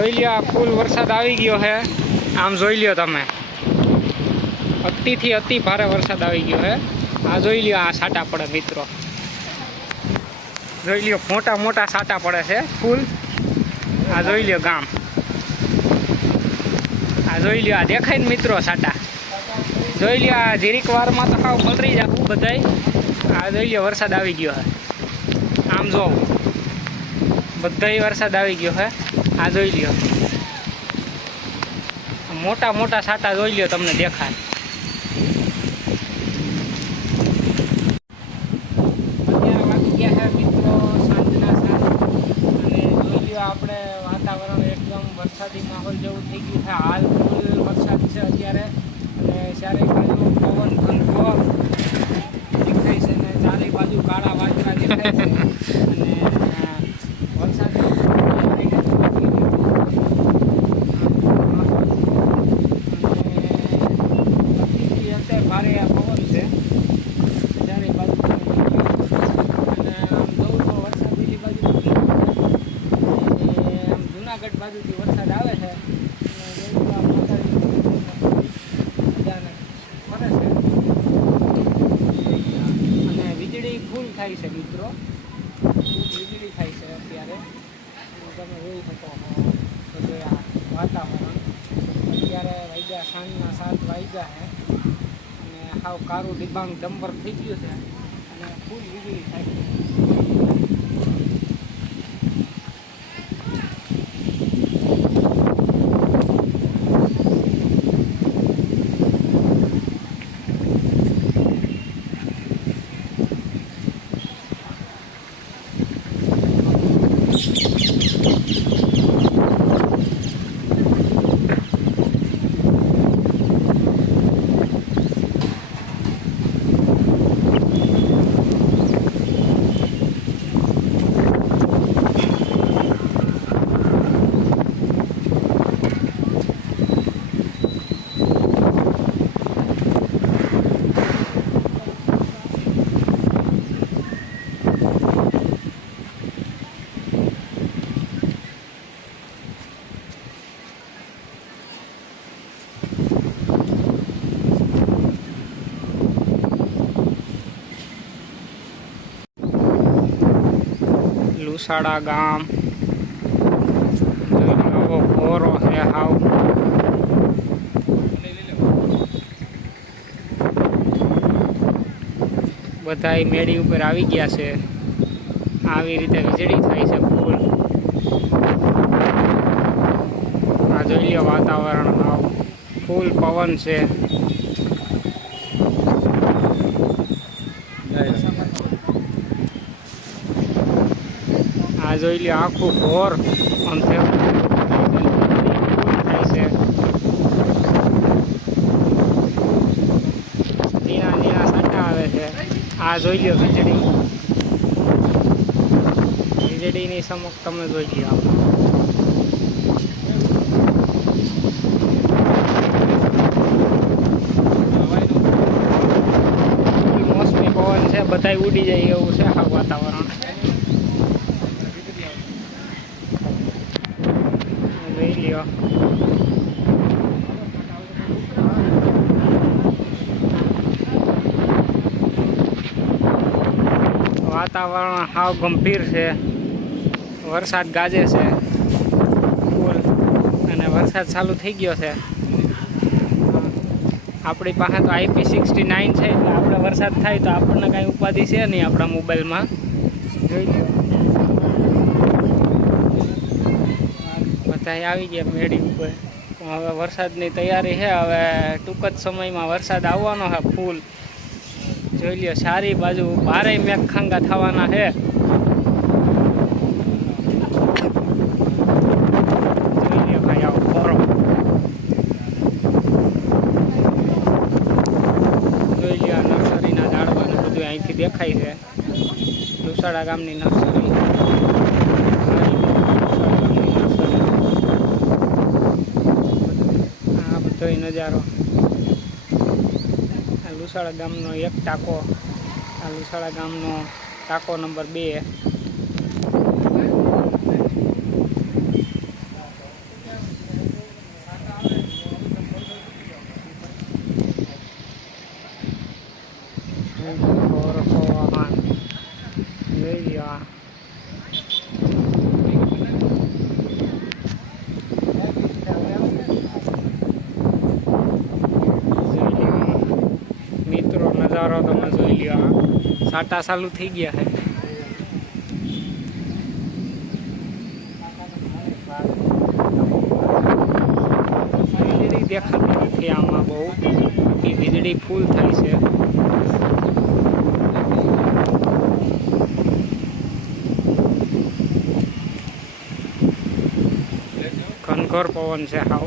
જોઈ લ્યો, આ ફૂલ વરસાદ આવી ગયો છે। આમ જોઈ લ્યો તમે, અતિથી અતિ ભારે વરસાદ આવી ગયો છે। આ જોઈ લ્યો, આ સાટા પડે મિત્રો, જોઈ લ્યો મોટા મોટા સાટા પડે છે ફૂલ। આ જોઈ લ્યો ગામ, આ જોઈ લ્યો, આ દેખાય ને મિત્રો સાટા, જોઈ લ્યો। આ જીરીક વારમાં તો ખાવ પલરી જાવું બધાય। આ જોઈ લ્યો વરસાદ આવી ગયો છે, આમ જો બધાય વરસાદ આવી ગયો છે। આ જોઈ લ્યો મોટા મોટા સાટા જોઈ લ્યો, તમને દેખાય। અત્યારે વાગી ગયા છે મિત્રો સાંજના 7 અને જોઈ લ્યો આપણે વાતાવરણ એકદમ વરસાદી માહોલ જેવું થઈ ગયું છે। હાલ ફૂલ વરસાદ છે અત્યારે, અને ચારે બાજુ પવન ઠંડો દેખાય છે ને ચારે બાજુ કાળા વાદળા દેખાય છે, અને વરસાદ ભારે આ પવન છે ચારે બાજુ, અને આમ જવું તો વરસાદ બીજી બાજુ આમ જુનાગઢ બાજુથી વરસાદ આવે છે, અને વીજળી ફૂલ થાય છે મિત્રો, વીજળી થાય છે અત્યારે। તમે જોઈ શકો બધું આ વાતાવરણ અત્યારે વાગ્યા સાંજના 7 વાગ્યા છે, અને હાવ કારું ડિબાંગ ડમ્બર થઈ ગયું છે, અને ફૂલ વીજળી થાય છે। લુસાડા ગામ નવો ઘોરો છે હાવ, બધાય મેળી ઉપર આવી ગયા છે। આવી રીતે વીજળી થાય છે ફૂલ। આ જોઈ લો વાતાવરણ હાવ ફૂલ પવન છે। આ જોઈ લો આખું ઘોર અંતે થાય છે, ઝીણા ઝીણા સાટા આવે છે। આ જોઈ લો વીજળીની સમક્ષ તમે જોઈ લો, મોસમી પવન છે, બધાય ઉડી જાય એવું છે આ વાતાવરણ। જોઈ લ્યો વાતાવરણ હાવ ગંભીર છે, વરસાદ ગાજે છે ફૂલ, અને વરસાદ ચાલુ થઈ ગયો છે। આપણી પાસે તો IP69 છે, એટલે આપણે વરસાદ થાય તો આપણને કાંઈ ઉપાધિ છે નહીં આપણા મોબાઈલમાં। જોઈ લો બધા આવી ગયા મેળી ઉપર, હવે વરસાદની તૈયારી છે। હવે ટૂંક જ સમયમાં વરસાદ આવવાનો છે ફૂલ। જોઈ લ્યો સારી બાજુ બારે મેઘખાંગા થવાના છે। જોઈ લ્યો ભાઈ આવો ખોરો, જોઈ લ્યો નર્સરીના ઝાડવાને બધું અહીંથી દેખાય છે। લુસાડા ગામની નર્સરી, આ બધો નજારો। લુસાડા ગામનો એક ટાંકો, આ લુસાડા ગામનો ટાંકો નંબર 2। મિત્રો નજારો તમે જોઈ લ્યો, સાટા ચાલુ થઈ ગયા છે. વીજળી દેખાતી નથી આમાં બહુ, બાકી વીજળી ફૂલ થાય છે. ઘનઘોર પવન છે હાવ.